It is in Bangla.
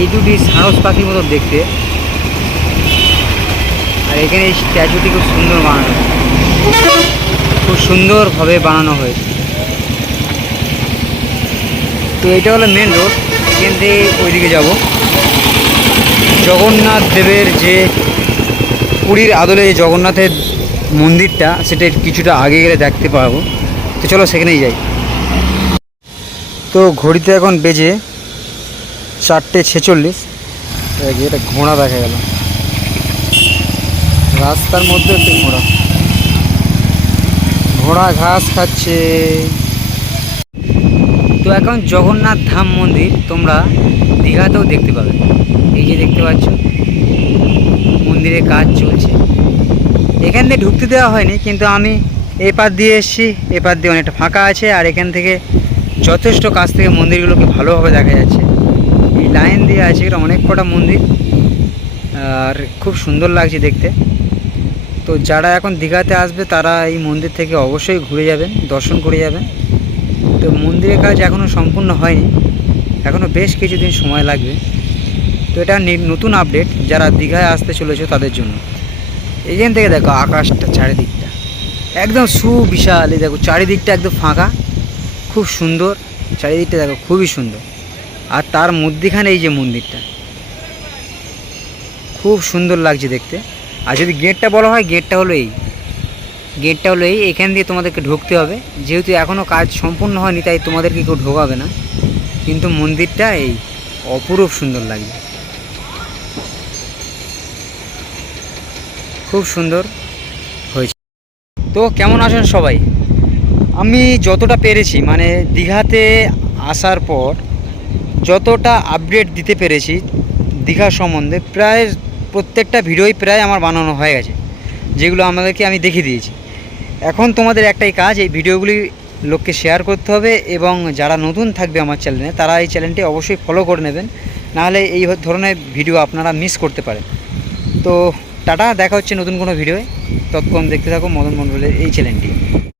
এই দুটি সারস পাখির মতো দেখতে। আর এখানে এই স্ট্যাচুটি খুব সুন্দর বানানো খুব সুন্দরভাবে বানানো হয়েছে। তো এটা হলো মেন রোড এখান থেকে ওইদিকে যাব। জগন্নাথ দেবের যে পুরীর আদলে যে জগন্নাথের মন্দিরটা, সেটা কিছুটা আগে গেলে দেখতে পাবো। তো চলো সেখানেই যাই। তো ঘড়িতে এখন বেজে চারটে ছেচল্লিশ। এটা ঘোড়া দেখা গেল। রাস্তার মধ্যে একটি ঘোড়া। ঘোড়া ঘাস খাচ্ছে। তো এখন জগন্নাথ ধাম মন্দির তোমরা দীঘাতেও দেখতে পাবে। এই যে দেখতে পাচ্ছ, মন্দিরে কাজ চলছে। এখান দিয়ে ঢুকতে দেওয়া হয়নি, কিন্তু আমি এপার দিয়ে এসেছি। এপার দিয়ে অনেকটা ফাঁকা আছে, আর এখান থেকে যথেষ্ট কাছ থেকে মন্দিরগুলোকে ভালোভাবে দেখা যাচ্ছে। লাইন দিয়ে আছে এটা অনেক কটা মন্দির। আর খুব সুন্দর লাগছে দেখতে। তো যারা এখন দীঘাতে আসবে, তারা এই মন্দির থেকে অবশ্যই ঘুরে যাবেন, দর্শন করে যাবেন। তো মন্দিরের কাজ এখনও সম্পূর্ণ হয়নি এখনও বেশ কিছুদিন সময় লাগবে। তো এটা নতুন আপডেট যারা দীঘায় আসতে চলেছে তাদের জন্য। এখান থেকে দেখো আকাশটা চারিদিকটা। একদম সুবিশাল, এই দেখো চারিদিকটা একদম ফাঁকা। খুব সুন্দর, চারিদিকটা দেখো খুবই সুন্দর। আর তার মধ্যেখানে এই যে মন্দিরটা। খুব সুন্দর লাগছে দেখতে। আর যদি গেটটা বলা হয়, গেটটা হলো এই। গেটটা হলো এই, এখান দিয়ে তোমাদেরকে ঢুকতে হবে। যেহেতু এখনও কাজ সম্পূর্ণ হয়নি, তাই তোমাদেরকে কেউ ঢোকাবে না। কিন্তু মন্দিরটা এই, অপরূপ সুন্দর লাগছে। খুব সুন্দর হয়েছে। তো কেমন আছেন সবাই? আমি যতটা পেরেছি মানে দীঘাতে আসার পর যতটা আপডেট দিতে পেরেছি দীঘা সম্বন্ধে, প্রায় প্রত্যেকটা ভিডিওই প্রায় আমার বানানো হয়ে গেছে, যেগুলো আমাদেরকে আমি দেখিয়ে দিয়েছি। এখন তোমাদের একটাই কাজ, এই ভিডিওগুলি লোককে শেয়ার করতে হবে এবং যারা নতুন থাকবে আমার চ্যানেলে তারা এই চ্যানেলটি অবশ্যই ফলো করে নেবেন, নাহলে এই ধরনের ভিডিও আপনারা মিস করতে পারেন। তো টাটা, দেখা হচ্ছে নতুন কোনো ভিডিওয়ে। তৎক্ষণ দেখতে থাকো মদন মণ্ডলের এই চ্যানেলটি